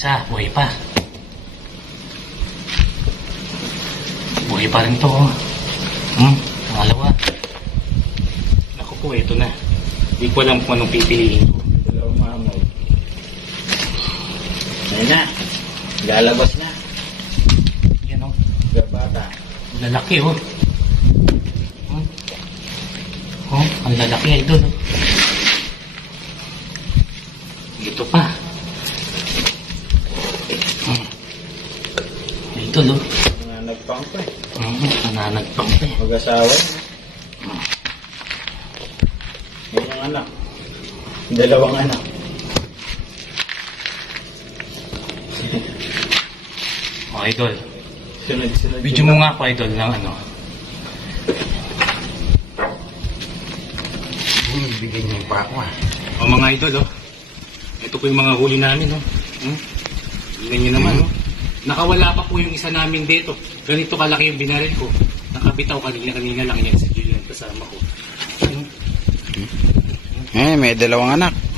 Isa, buhay pa. Buhay pa rin to. oh. Hmm, pangalawa. Naku po, ito na. Hindi ko alam kung anong pipiliin ko. Dalawang mamay. Ayun na. Lalabas na. Yan oh. Gabata. Lalaki oh. Hmm. Oh, ang lalaki idol. oh. Ito pa. Idol oh. Mga nagpang pa eh. Hmm, nananagpang pa eh. Mag-asawa. Yan yung anak. Dalawang anak. Oh, idol. Sunod-sunod. Video mo nga ako idol ng ano. Uy, bigyan niyo pa ako ah. O mga idol, oh. Ito po yung mga huli namin, oh. Hmm? Tingnan nyo naman, oh. Nakawala pa po yung isa namin dito. Ganito kalaki yung binaril ko. Nakabitaw kanina-kanina lang yan sa Julian kasama ko. Eh, may dalawang anak.